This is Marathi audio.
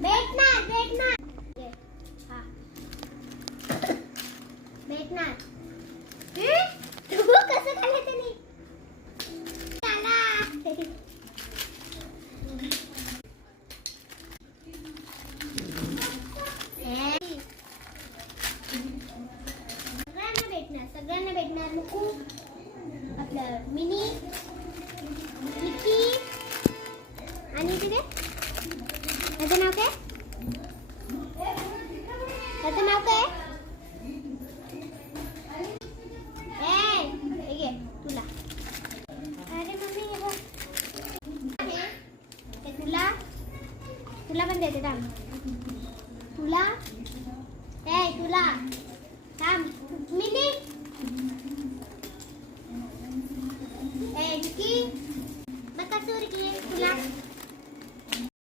भेटणार भेटणार हा भेटणार तू कसं खाल्लं त्याने चला सगळ्यांना भेटणार मुकू आपलं मिनी निकी आणि तिथे त्याचं नाव काय हे घे तुला अरे मम्मी हे बघ हे तुला पण देते थांब तुला तुला थांब मिनी